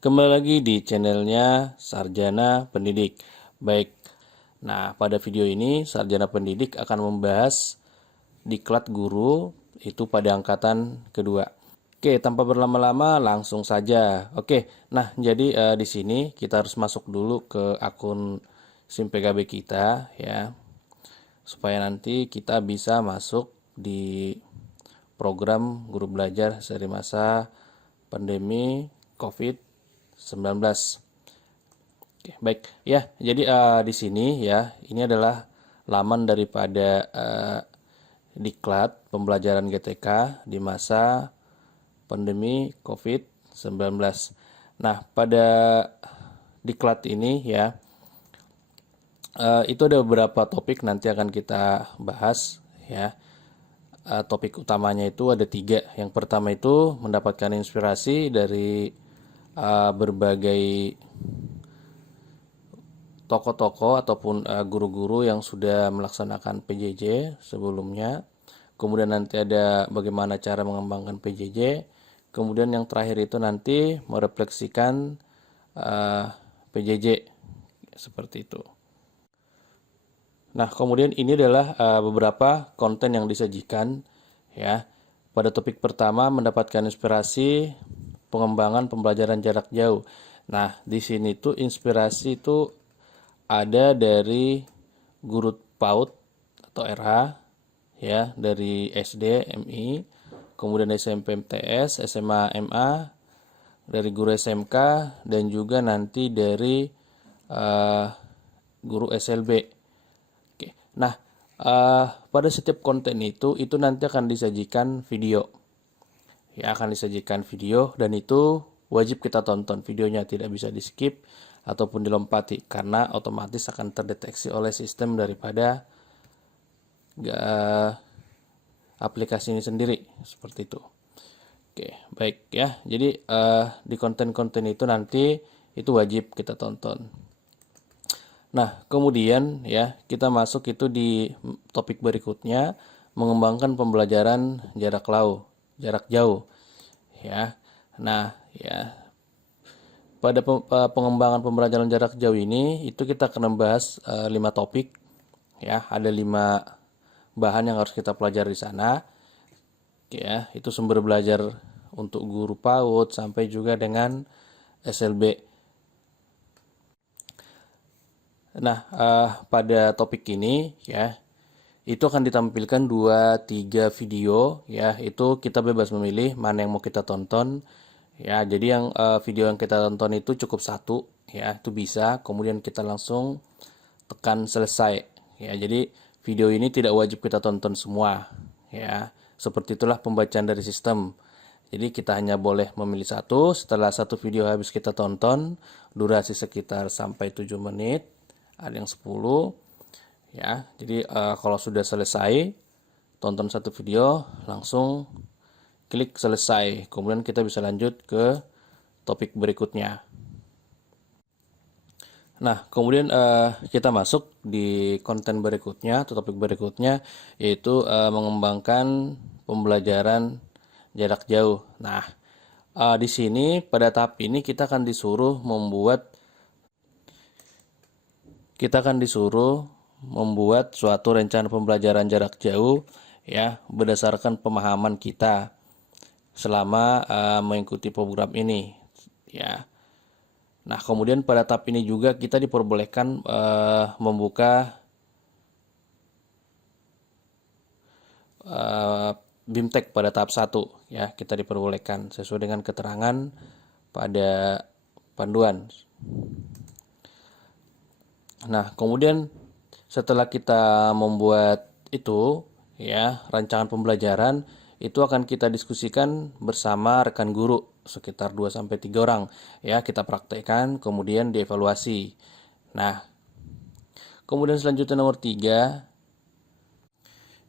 Kembali lagi di channelnya Sarjana Pendidik. Baik, nah pada video ini Sarjana Pendidik akan membahas diklat guru itu pada angkatan kedua. Oke, tanpa berlama-lama langsung saja. Oke, nah jadi di sini kita harus masuk dulu ke akun SIM PKB kita ya, supaya nanti kita bisa masuk di program guru belajar seri masa pandemi COVID-19. Oke, baik ya. Jadi di sini ya, ini adalah laman daripada diklat pembelajaran GTK di masa pandemi COVID-19. Nah, pada diklat ini ya, itu ada beberapa topik nanti akan kita bahas ya. Topik utamanya itu ada 3. Yang pertama itu mendapatkan inspirasi dari berbagai tokoh-tokoh ataupun guru-guru yang sudah melaksanakan PJJ sebelumnya. Kemudian nanti ada bagaimana cara mengembangkan PJJ. Kemudian yang terakhir itu nanti merefleksikan PJJ seperti itu. Nah, kemudian ini adalah beberapa konten yang disajikan ya. Pada topik pertama mendapatkan inspirasi pengembangan pembelajaran jarak jauh. Nah, di sini tuh inspirasi itu ada dari guru PAUD atau RH ya, dari SD, MI, kemudian SMP MTS, SMA MA, dari guru SMK, dan juga nanti dari guru SLB. Oke. Nah, pada setiap konten itu nanti akan disajikan video. Ya, akan disajikan video dan itu wajib kita tonton. Videonya tidak bisa di-skip ataupun dilompati karena otomatis akan terdeteksi oleh sistem daripada aplikasi ini sendiri seperti itu. Oke, baik ya. Jadi di konten-konten itu nanti itu wajib kita tonton. Nah, kemudian ya kita masuk itu di topik berikutnya, mengembangkan pembelajaran jarak jauh ya. Nah, ya pada pengembangan pembelajaran jarak jauh ini itu kita akan membahas 5 topik ya, ada 5 bahan yang harus kita pelajari di sana. Ya, itu sumber belajar untuk guru PAUD sampai juga dengan SLB. Nah, pada topik ini ya, itu akan ditampilkan 2-3 video ya, itu kita bebas memilih mana yang mau kita tonton ya. Jadi yang video yang kita tonton itu cukup 1 ya, itu bisa, kemudian kita langsung tekan selesai ya. Jadi video ini tidak wajib kita tonton semua ya. Seperti itulah pembacaan dari sistem. Jadi kita hanya boleh memilih 1. Setelah 1 video habis kita tonton, durasi sekitar sampai 7 menit, ada yang 10 ya. Jadi kalau sudah selesai tonton 1 video, langsung klik selesai. Kemudian kita bisa lanjut ke topik berikutnya. Nah, kemudian kita masuk di konten berikutnya atau topik berikutnya, yaitu mengembangkan pembelajaran jarak jauh. Nah, di sini pada tahap ini kita akan disuruh membuat suatu rencana pembelajaran jarak jauh ya, berdasarkan pemahaman kita selama mengikuti program ini ya. Nah, kemudian pada tahap ini juga kita diperbolehkan membuka BIMTEK pada tahap 1 ya, kita diperbolehkan sesuai dengan keterangan pada panduan. Nah, kemudian setelah kita membuat itu ya, rancangan pembelajaran itu akan kita diskusikan bersama rekan guru sekitar 2-3 orang ya, kita praktekkan kemudian dievaluasi. Nah, kemudian selanjutnya nomor 3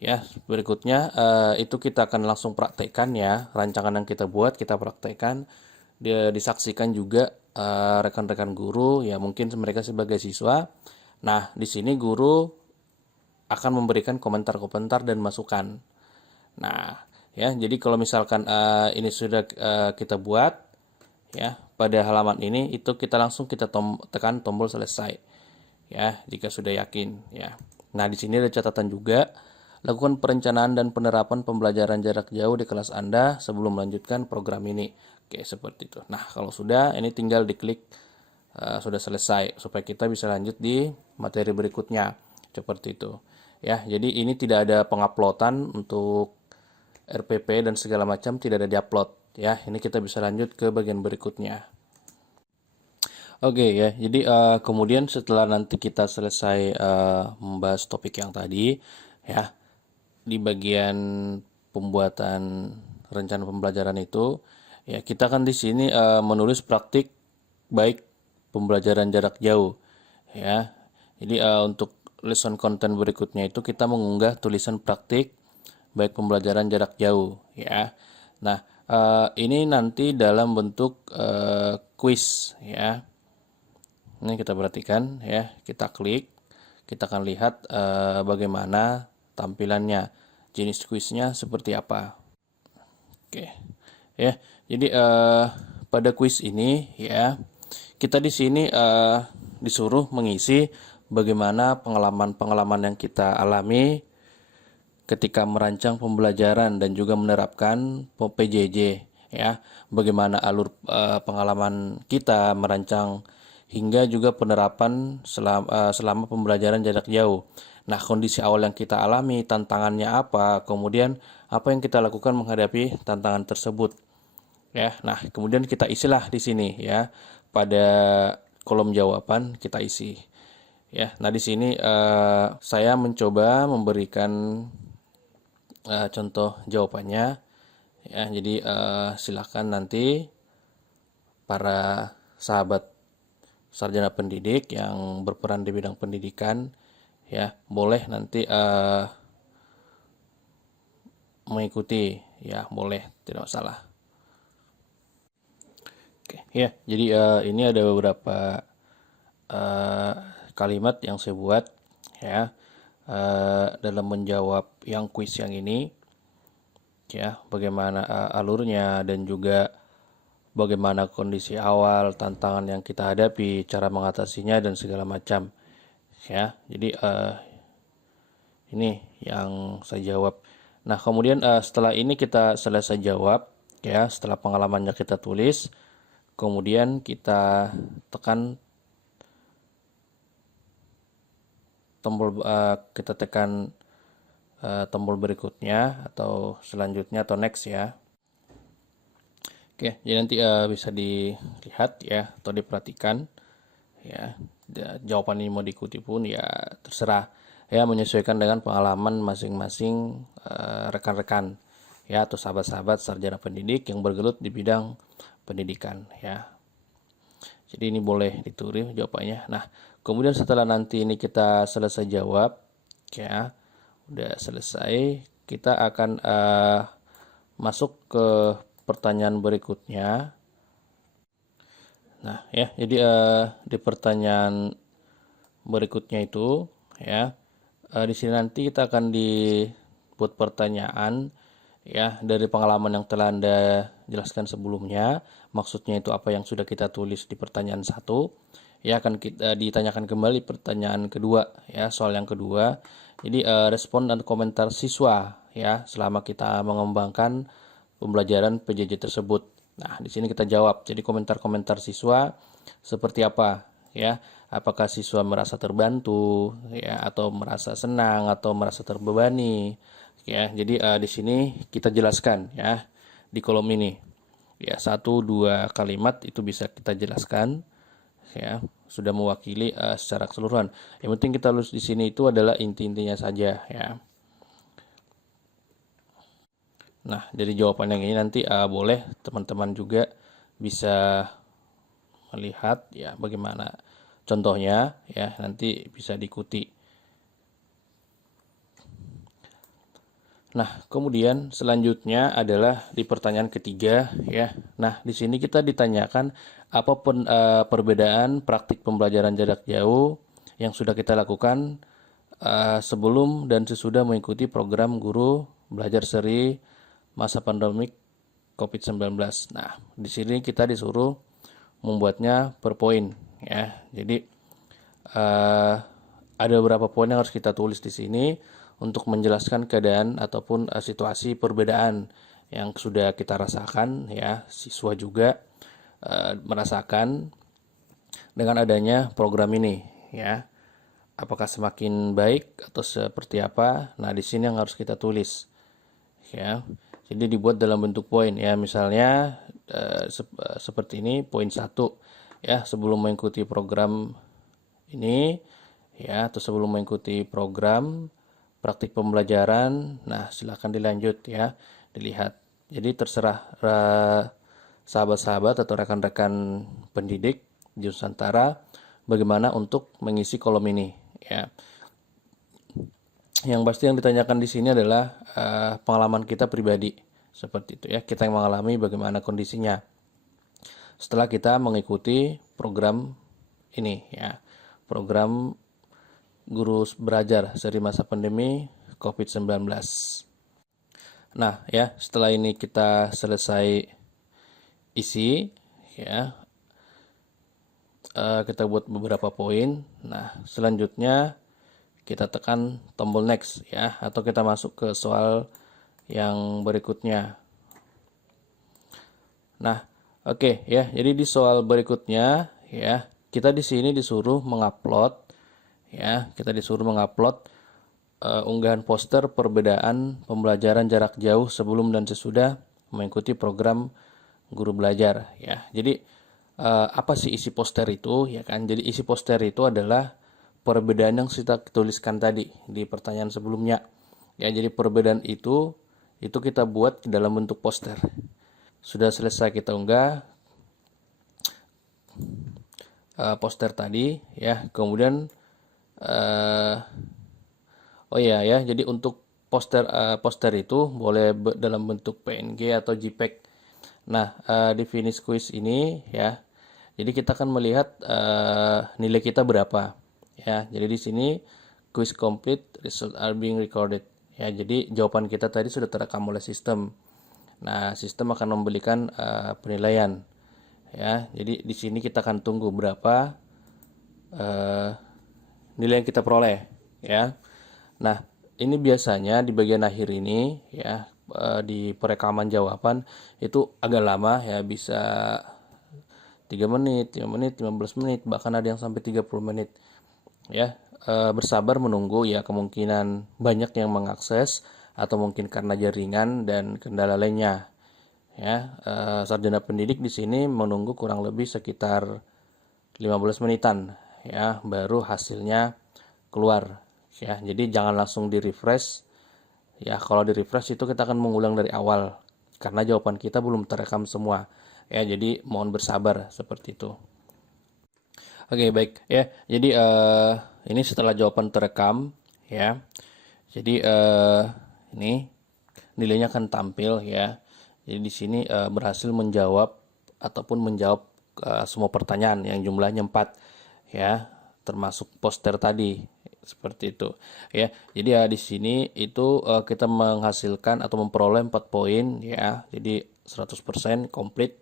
ya, berikutnya itu kita akan langsung praktekkan ya, rancangan yang kita buat kita praktekkan, disaksikan juga rekan-rekan guru ya, mungkin mereka sebagai siswa. Nah, di sini guru akan memberikan komentar-komentar dan masukan. Nah, ya, jadi kalau misalkan ini sudah kita buat ya. Pada halaman ini itu kita langsung tekan tombol selesai, ya, jika sudah yakin, ya. Nah, di sini ada catatan juga, lakukan perencanaan dan penerapan pembelajaran jarak jauh di kelas Anda sebelum melanjutkan program ini. Oke, seperti itu. Nah, kalau sudah, ini tinggal diklik sudah selesai supaya kita bisa lanjut di materi berikutnya. Seperti itu. Ya, jadi ini tidak ada penguploadan untuk RPP dan segala macam, tidak ada diupload, ya. Ini kita bisa lanjut ke bagian berikutnya. Oke, ya, jadi kemudian setelah nanti kita selesai membahas topik yang tadi, ya, di bagian pembuatan rencana pembelajaran itu, ya, kita kan di sini menulis praktik baik pembelajaran jarak jauh, ya. Jadi untuk lesson content berikutnya itu kita mengunggah tulisan praktik baik pembelajaran jarak jauh, ya. Nah, ini nanti dalam bentuk quiz, ya. Ini kita perhatikan, ya, kita klik, kita akan lihat bagaimana tampilannya, jenis kuisnya seperti apa. Oke, ya, jadi pada kuis ini, ya, kita di sini disuruh mengisi bagaimana pengalaman-pengalaman yang kita alami ketika merancang pembelajaran dan juga menerapkan PJJ, ya, bagaimana alur pengalaman kita merancang hingga juga penerapan selama pembelajaran jarak jauh. Nah, kondisi awal yang kita alami, tantangannya apa, kemudian apa yang kita lakukan menghadapi tantangan tersebut. Ya, nah kemudian kita isilah di sini, ya, pada kolom jawaban kita isi. Ya, nah di sini saya mencoba memberikan contoh jawabannya. Ya, jadi silakan nanti para sahabat sarjana pendidik yang berperan di bidang pendidikan, ya, boleh nanti mengikuti, ya, boleh, tidak masalah. Oke, ya, jadi ini ada beberapa kalimat yang saya buat, ya, dalam menjawab yang kuis yang ini, ya, bagaimana alurnya dan juga bagaimana kondisi awal, tantangan yang kita hadapi, cara mengatasinya dan segala macam, ya. Jadi ini yang saya jawab. Nah, kemudian setelah ini kita selesai jawab, ya, setelah pengalamannya kita tulis, kemudian kita tekan kita tekan tombol berikutnya atau selanjutnya atau next, ya. Oke, jadi nanti bisa dilihat, ya, atau diperhatikan, ya. Jawaban ini mau diikuti pun ya terserah, ya, menyesuaikan dengan pengalaman masing-masing rekan-rekan, ya, atau sahabat-sahabat sarjana pendidik yang bergelut di bidang pendidikan, ya. Jadi ini boleh ditulis jawabannya. Nah, kemudian setelah nanti ini kita selesai jawab, ya, udah selesai, kita akan masuk ke pertanyaan berikutnya. Nah, ya, jadi di pertanyaan berikutnya itu, ya, di sini nanti kita akan dibuat pertanyaan, ya, dari pengalaman yang telah Anda jelaskan sebelumnya. Maksudnya itu apa yang sudah kita tulis di pertanyaan 1, ya, akan kita ditanyakan kembali pertanyaan kedua, ya, soal yang kedua. Jadi respon dan komentar siswa, ya, selama kita mengembangkan pembelajaran PJJ tersebut. Nah, di sini kita jawab. Jadi komentar-komentar siswa seperti apa, ya? Apakah siswa merasa terbantu, ya, atau merasa senang atau merasa terbebani, ya? Jadi di sini kita jelaskan, ya, di kolom ini, ya, 1-2 kalimat itu bisa kita jelaskan, ya, sudah mewakili secara keseluruhan. Yang penting kita tulis di sini itu adalah inti-intinya saja, ya. Nah, dari jawaban yang ini nanti boleh teman-teman juga bisa melihat, ya, bagaimana contohnya, ya, nanti bisa diikuti. Nah, kemudian selanjutnya adalah di pertanyaan ketiga, ya. Nah, di sini kita ditanyakan apa perbedaan praktik pembelajaran jarak jauh yang sudah kita lakukan sebelum dan sesudah mengikuti program guru belajar seri masa pandemik COVID-19. Nah, di sini kita disuruh membuatnya per poin ya. Jadi ada beberapa poin yang harus kita tulis di sini untuk menjelaskan keadaan ataupun situasi perbedaan yang sudah kita rasakan ya. Siswa juga merasakan dengan adanya program ini ya. Apakah semakin baik atau seperti apa? Nah, di sini yang harus kita tulis ya. Jadi dibuat dalam bentuk poin ya. Misalnya seperti ini poin 1 ya, sebelum mengikuti program ini ya, atau sebelum mengikuti program praktik pembelajaran. Nah, silakan dilanjut ya, dilihat. Jadi terserah sahabat-sahabat atau rekan-rekan pendidik di Nusantara bagaimana untuk mengisi kolom ini ya. Yang pasti yang ditanyakan di sini adalah pengalaman kita pribadi seperti itu ya. Kita yang mengalami bagaimana kondisinya setelah kita mengikuti program ini ya. Program Guru Belajar seri masa pandemi COVID-19. Nah ya, setelah ini kita selesai isi ya, kita buat beberapa poin. Nah, selanjutnya kita tekan tombol next ya, atau kita masuk ke soal yang berikutnya. Nah, oke ya. Jadi di soal berikutnya ya, kita di sini disuruh mengupload ya, kita disuruh mengupload unggahan poster perbedaan pembelajaran jarak jauh sebelum dan sesudah mengikuti program Guru Belajar ya. Jadi apa sih isi poster itu ya kan? Jadi isi poster itu adalah perbedaan yang kita tuliskan tadi di pertanyaan sebelumnya ya. Jadi perbedaan itu kita buat dalam bentuk poster. Sudah selesai kita unggah poster tadi ya. Kemudian oh ya ya, jadi untuk poster itu boleh dalam bentuk PNG atau JPEG. Nah, di finish quiz ini ya, jadi kita akan melihat nilai kita berapa ya. Jadi di sini quiz complete, result are being recorded ya. Jadi jawaban kita tadi sudah terekam oleh sistem. Nah, sistem akan memberikan penilaian ya. Jadi di sini kita akan tunggu berapa nilai yang kita peroleh ya. Nah, ini biasanya di bagian akhir ini ya, di perekaman jawaban itu agak lama ya, bisa 3 menit, 5 menit, 15 menit, bahkan ada yang sampai 30 menit ya. Bersabar menunggu ya, kemungkinan banyak yang mengakses atau mungkin karena jaringan dan kendala lainnya ya. Sarjana pendidik di sini menunggu kurang lebih sekitar 15 menitan ya, baru hasilnya keluar ya. Jadi jangan langsung di refresh ya. Kalau di refresh itu kita akan mengulang dari awal karena jawaban kita belum terekam semua ya. Jadi mohon bersabar seperti itu. Oke, baik ya. Jadi ini setelah jawaban terekam ya. Jadi ini nilainya akan tampil ya. Jadi di sini berhasil menjawab ataupun menjawab semua pertanyaan yang jumlahnya 4 ya, termasuk poster tadi seperti itu ya. Jadi ya di sini itu kita menghasilkan atau memperoleh 4 poin ya. Jadi 100% komplit.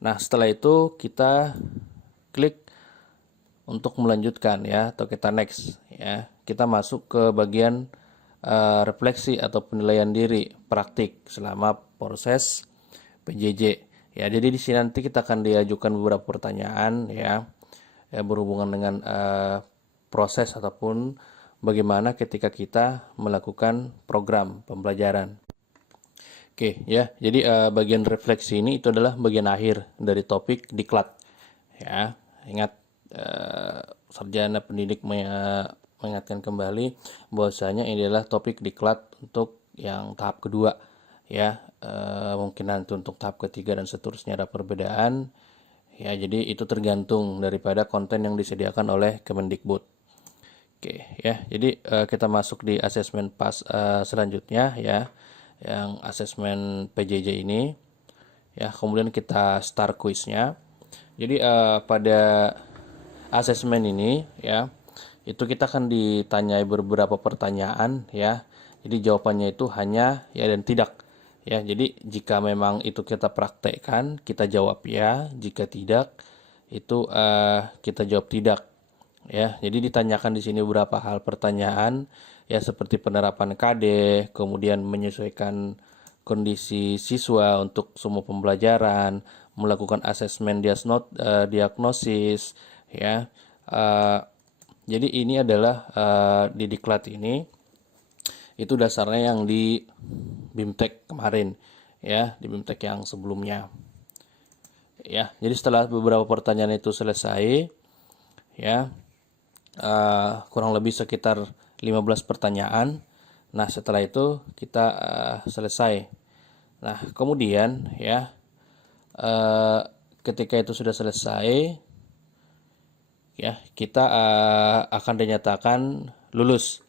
Nah, setelah itu kita klik untuk melanjutkan ya, atau kita next ya. Kita masuk ke bagian refleksi atau penilaian diri praktik selama proses PJJ ya. Jadi di sini nanti kita akan diajukan beberapa pertanyaan ya, berhubungan dengan proses ataupun bagaimana ketika kita melakukan program pembelajaran. Oke ya, jadi bagian refleksi ini itu adalah bagian akhir dari topik diklat ya. Ingat, sarjana pendidik mengingatkan kembali bahwasanya ini adalah topik diklat untuk yang tahap kedua ya. Mungkin nanti untuk tahap ketiga dan seterusnya ada perbedaan ya. Jadi itu tergantung daripada konten yang disediakan oleh Kemendikbud. Oke ya, jadi kita masuk di asesmen selanjutnya ya, yang asesmen PJJ ini ya. Kemudian kita start quiznya. Jadi pada asesmen ini ya, itu kita akan ditanyai beberapa pertanyaan ya. Jadi jawabannya itu hanya ya dan tidak Ya, jadi jika memang itu kita praktekkan, kita jawab ya. Jika tidak, itu kita jawab tidak. Ya, jadi ditanyakan di sini beberapa hal pertanyaan, ya seperti penerapan KD, kemudian menyesuaikan kondisi siswa untuk semua pembelajaran, melakukan asesmen diagnosis, ya. Eh, jadi ini adalah di diklat ini itu dasarnya yang di BIMTEK kemarin, ya, di BIMTEK yang sebelumnya. Ya, jadi setelah beberapa pertanyaan itu selesai, ya, kurang lebih sekitar 15 pertanyaan. Nah, setelah itu kita selesai. Nah, kemudian ya, ketika itu sudah selesai, ya, kita akan dinyatakan lulus,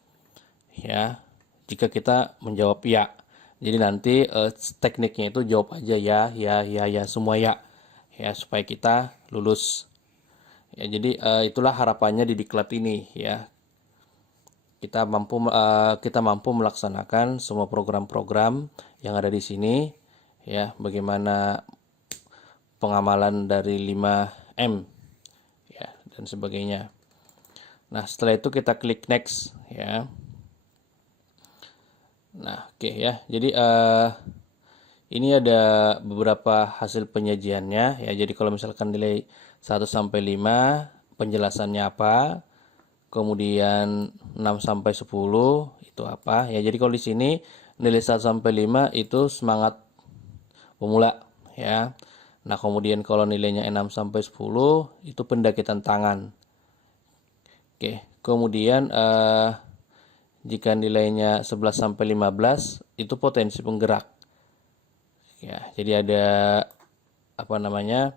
ya, jika kita menjawab ya. Jadi nanti tekniknya itu jawab aja ya semua ya supaya kita lulus. Ya, jadi itulah harapannya di diklat ini, ya. Kita mampu melaksanakan semua program-program yang ada di sini, ya. Bagaimana pengamalan dari 5M, ya, dan sebagainya. Nah, setelah itu kita klik next, ya. Nah, oke, ya. Jadi ini ada beberapa hasil penyajiannya, ya. Jadi kalau misalkan nilai 1 sampai 5, penjelasannya apa? Kemudian 6 sampai 10 itu apa? Ya, jadi kalau di sini nilai 1 sampai 5 itu semangat pemula, ya. Nah, kemudian kalau nilainya 6 sampai 10 itu pendakitan tangan. Oke, kemudian jika nilainya 11 sampai 15 itu potensi penggerak. Ya, jadi ada apa namanya?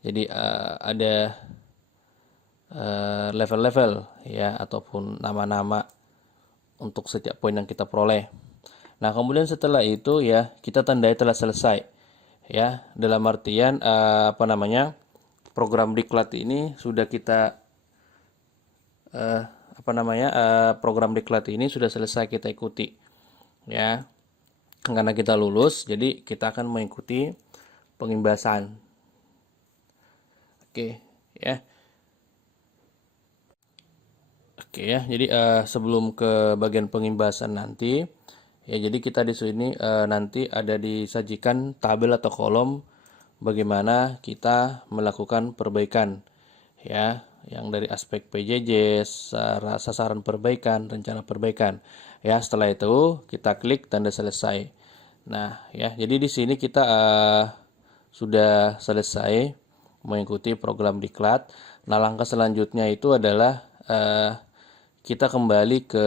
Jadi ada level-level, ya, ataupun nama-nama untuk setiap poin yang kita peroleh. Nah, kemudian setelah itu, ya, kita tandai telah selesai, ya, dalam artian apa namanya, program diklat ini sudah kita apa namanya, program diklat ini sudah selesai kita ikuti, ya, karena kita lulus, jadi kita akan mengikuti pengimbasan. Oke, ya. Oke, ya, jadi sebelum ke bagian pengimbasan nanti, ya, jadi kita di sini nanti ada disajikan tabel atau kolom bagaimana kita melakukan perbaikan, ya, yang dari aspek PJJ, sasaran perbaikan, rencana perbaikan. Ya, setelah itu kita klik tanda selesai. Nah, ya, jadi di sini kita sudah selesai mengikuti program diklat. Nah, langkah selanjutnya itu adalah kita kembali ke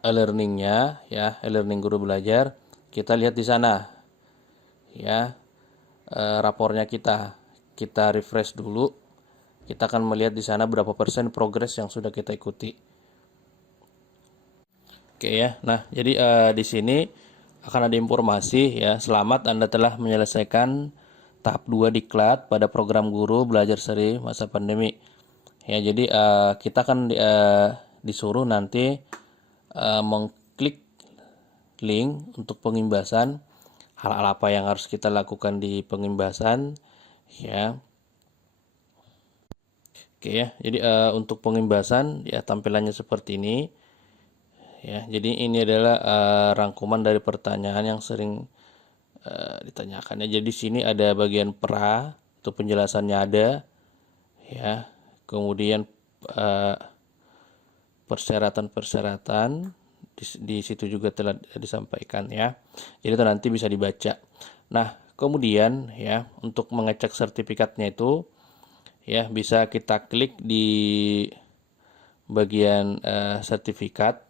e-learningnya, ya, e-learning guru belajar. Kita lihat di sana, ya, rapornya kita refresh dulu. Kita akan melihat di sana berapa persen progres yang sudah kita ikuti. Oke, ya. Nah, jadi di sini akan ada informasi, ya. Selamat, Anda telah menyelesaikan tahap 2 diklat pada program guru belajar seri masa pandemi. Ya, jadi kita akan disuruh nanti mengklik link untuk pengimbasan. Hal-hal apa yang harus kita lakukan di pengimbasan, ya. Oke, ya. Jadi untuk pengimbasan, ya, tampilannya seperti ini. Ya, jadi ini adalah rangkuman dari pertanyaan yang sering ditanyakan. Ya, jadi sini ada bagian pra, itu penjelasannya ada, ya. Kemudian persyaratan-persyaratan di situ juga telah disampaikan, ya. Jadi itu nanti bisa dibaca. Nah, kemudian, ya, untuk mengecek sertifikatnya itu, ya, bisa kita klik di bagian sertifikat,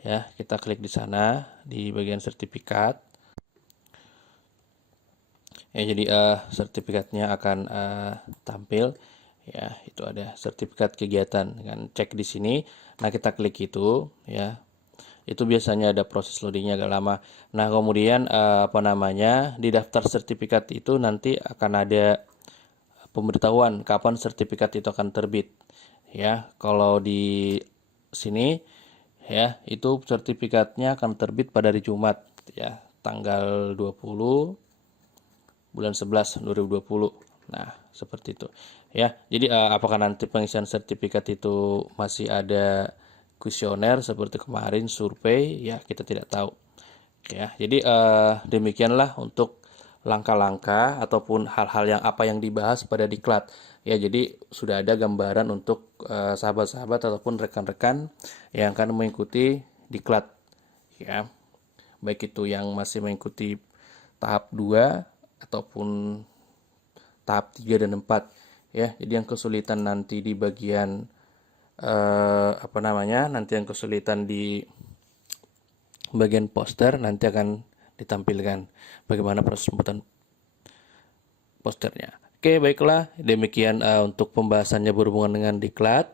ya. Kita klik di sana di bagian sertifikat. Ya, jadi sertifikatnya akan tampil, ya. Itu ada sertifikat kegiatan dengan cek di sini. Nah, kita klik itu, ya. Itu biasanya ada proses loadingnya agak lama. Nah, kemudian apa namanya, di daftar sertifikat itu nanti akan ada pemberitahuan kapan sertifikat itu akan terbit, ya. Kalau di sini, ya. Itu sertifikatnya akan terbit pada hari Jumat ya, tanggal 20 bulan 11 2020. Nah, seperti itu. Ya, jadi apakah nanti pengisian sertifikat itu masih ada kuesioner seperti kemarin survei, ya kita tidak tahu. Ya, jadi demikianlah untuk langkah-langkah ataupun hal-hal yang apa yang dibahas pada diklat. Ya, jadi sudah ada gambaran untuk sahabat-sahabat ataupun rekan-rekan yang akan mengikuti diklat. Ya, baik itu yang masih mengikuti tahap 2 ataupun tahap 3 dan 4 ya. Jadi yang kesulitan nanti di bagian nanti yang kesulitan di bagian poster nanti akan ditampilkan bagaimana proses pembuatan posternya. Oke, baiklah, demikian untuk pembahasannya berhubungan dengan diklat.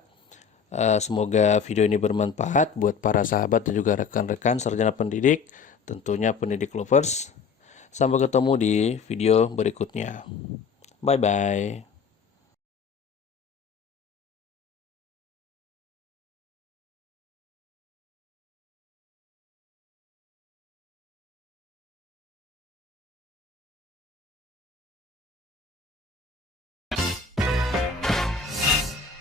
Semoga video ini bermanfaat buat para sahabat dan juga rekan-rekan sarjana pendidik, tentunya pendidik lovers. Sampai ketemu di video berikutnya. Bye-bye.